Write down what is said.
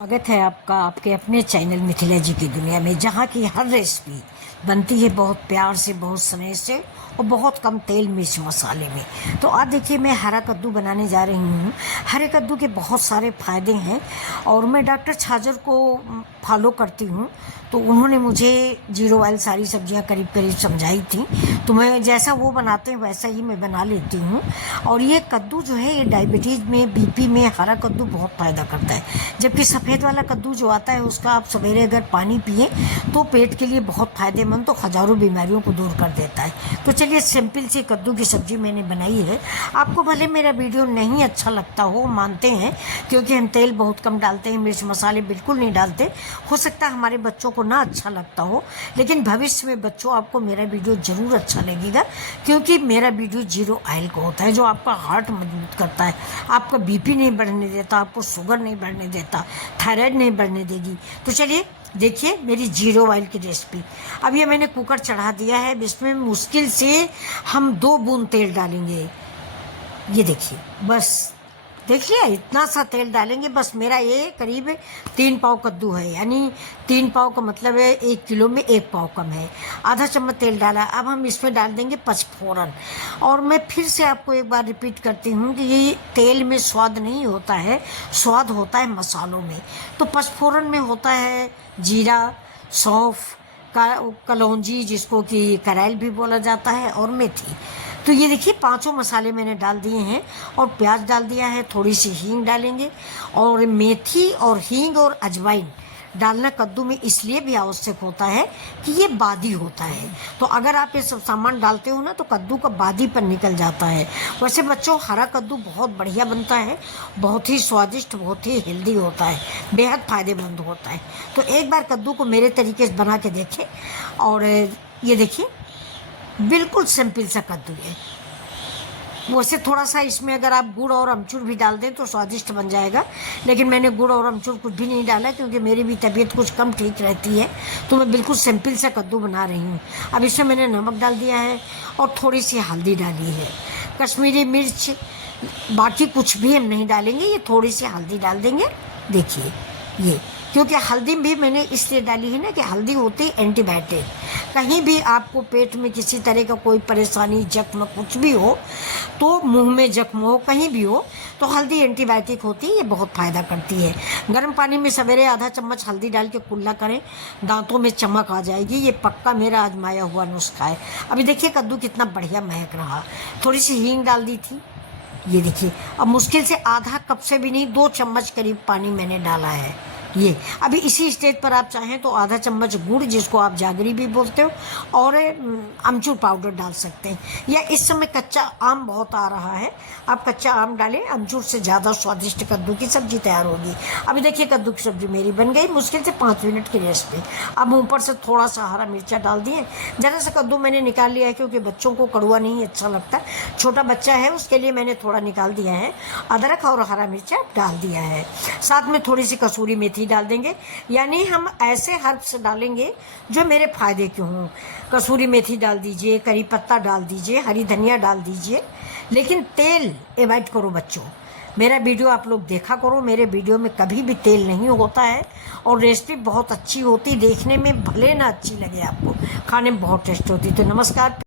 स्वागत है आपका आपके अपने चैनल मिथिला जी की दुनिया में, जहाँ की हर रेसिपी बनती है बहुत प्यार से, बहुत स्नेह से और बहुत कम तेल मिर्च मसाले में। तो आज देखिए, मैं हरा कद्दू बनाने जा रही हूँ। हरे कद्दू के बहुत सारे फ़ायदे हैं और मैं डॉक्टर छाजर को फॉलो करती हूँ, तो उन्होंने मुझे जीरो ऑयल सारी सब्जियाँ करीब करीब समझाई थी, तो मैं जैसा वो बनाते हैं वैसा ही मैं बना लेती हूँ। और ये कद्दू जो है, ये डायबिटीज़ में, बीपी में हरा कद्दू बहुत फ़ायदा करता है। जबकि सफ़ेद वाला कद्दू जो आता है, उसका आप सवेरे अगर पानी पिए तो पेट के लिए बहुत फ़ायदेमंद, तो हज़ारों बीमारियों को दूर कर देता है। तो चलिए, सिंपल सी कद्दू की सब्ज़ी मैंने बनाई है। आपको भले मेरा वीडियो नहीं अच्छा लगता हो, मानते हैं, क्योंकि हम तेल बहुत कम डालते हैं, मिर्च मसाले बिल्कुल नहीं डालते। हो सकता है हमारे बच्चों को ना अच्छा लगता हो, लेकिन भविष्य में बच्चों आपको मेरा वीडियो ज़रूर अच्छा लगेगा, क्योंकि मेरा वीडियो जीरो ऑयल का होता है, जो आपका हार्ट मजबूत करता है, आपका बीपी नहीं बढ़ने देता, आपको शुगर नहीं बढ़ने देता, थायराइड नहीं बढ़ने देगी। तो चलिए देखिए मेरी जीरो ऑयल की रेसिपी। अब ये मैंने कुकर चढ़ा दिया है, इसमें मुश्किल से हम 2 बूंद तेल डालेंगे। ये देखिए, बस देखिए इतना सा तेल डालेंगे। बस मेरा ये करीब 3 पाव कद्दू है, यानी 3 पाव का मतलब है 1 किलो में 1 पाव कम है। आधा चम्मच तेल डाला। अब हम इसमें डाल देंगे पचफोरन। और मैं फिर से आपको एक बार रिपीट करती हूँ कि ये तेल में स्वाद नहीं होता है, स्वाद होता है मसालों में। तो पचफोरन में होता है जीरा, सौंफ, कलौंजी जिसको कि करैल भी बोला जाता है, और मेथी। तो ये देखिए, 5 मसाले मैंने डाल दिए हैं और प्याज डाल दिया है, थोड़ी सी हींग डालेंगे। और मेथी और हींग और अजवाइन डालना कद्दू में इसलिए भी आवश्यक होता है कि ये बादी होता है। तो अगर आप ये सब सामान डालते हो ना, तो कद्दू का बादीपन निकल जाता है। वैसे बच्चों, हरा कद्दू बहुत बढ़िया बनता है, बहुत ही स्वादिष्ट, बहुत ही हेल्दी होता है, बेहद फ़ायदेमंद होता है। तो एक बार कद्दू को मेरे तरीके से बना के देखें। और ये देखिए, बिल्कुल सिंपल सा कद्दू है। वैसे थोड़ा सा इसमें अगर आप गुड़ और अमचूर भी डाल दें तो स्वादिष्ट बन जाएगा, लेकिन मैंने गुड़ और अमचूर कुछ भी नहीं डाला, क्योंकि मेरी भी तबीयत कुछ कम ठीक रहती है। तो मैं बिल्कुल सिंपल सा कद्दू बना रही हूँ। अब इसमें मैंने नमक डाल दिया है और थोड़ी सी हल्दी डाली है, कश्मीरी मिर्च, बाकी कुछ भी हम नहीं डालेंगे, ये थोड़ी सी हल्दी डाल देंगे। देखिए ये, क्योंकि हल्दी भी मैंने इसलिए डाली है ना कि हल्दी होती है एंटीबायोटिक। कहीं भी आपको पेट में किसी तरह का कोई परेशानी, जख्म कुछ भी हो, तो मुंह में जख्म हो, कहीं भी हो, तो हल्दी एंटीबायोटिक होती है, ये बहुत फ़ायदा करती है। गर्म पानी में सवेरे आधा चम्मच हल्दी डाल के कुल्ला करें, दांतों में चमक आ जाएगी। ये पक्का मेरा आजमाया हुआ नुस्खा है। अभी देखिए कद्दू कितना बढ़िया महक रहा। थोड़ी सी हींग डाल दी थी। ये देखिए, अब मुश्किल से आधा कप से भी नहीं, 2 चम्मच करीब पानी मैंने डाला है। ये अभी इसी स्टेज पर आप चाहें तो आधा चम्मच गुड़, जिसको आप जागरी भी बोलते हो, और अमचूर पाउडर डाल सकते हैं। या इस समय कच्चा आम बहुत आ रहा है, आप कच्चा आम डालें, अमचूर से ज़्यादा स्वादिष्ट कद्दू की सब्जी तैयार होगी। अभी देखिए, कद्दू की सब्जी मेरी बन गई, मुश्किल से 5 मिनट की रेसिपी। अब ऊपर से थोड़ा सा हरा मिर्चा डाल दिए। ज़रा सा कद्दू मैंने निकाल लिया है, क्योंकि बच्चों को कड़वा नहीं अच्छा लगता, छोटा बच्चा है उसके लिए मैंने थोड़ा निकाल दिया है। अदरक और हरा मिर्चा डाल दिया है, साथ में थोड़ी सी कसूरी मेथी डाल देंगे। यानी हम ऐसे हर्ब्स डालेंगे जो मेरे फायदे के हों। कसूरी मेथी डाल दीजिए, करी पत्ता डाल दीजिए, हरी धनिया डाल दीजिए, लेकिन तेल अवॉइड करो बच्चों। मेरा वीडियो आप लोग देखा करो, मेरे वीडियो में कभी भी तेल नहीं होता है, और रेसिपी बहुत अच्छी होती, देखने में भले ना अच्छी लगे आपको, खाने में बहुत टेस्ट होती। तो नमस्कार।